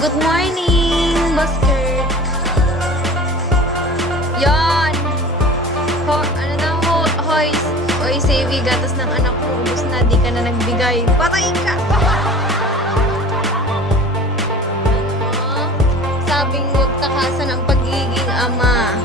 Good morning, Boss Kurt. Yan. Ano na ho, hoy, Savvy, gatas ng anak ko. Ubus na, di ka na nagbigay. Patay ka! Ano? Sabing huwag takasan ang pagiging ama.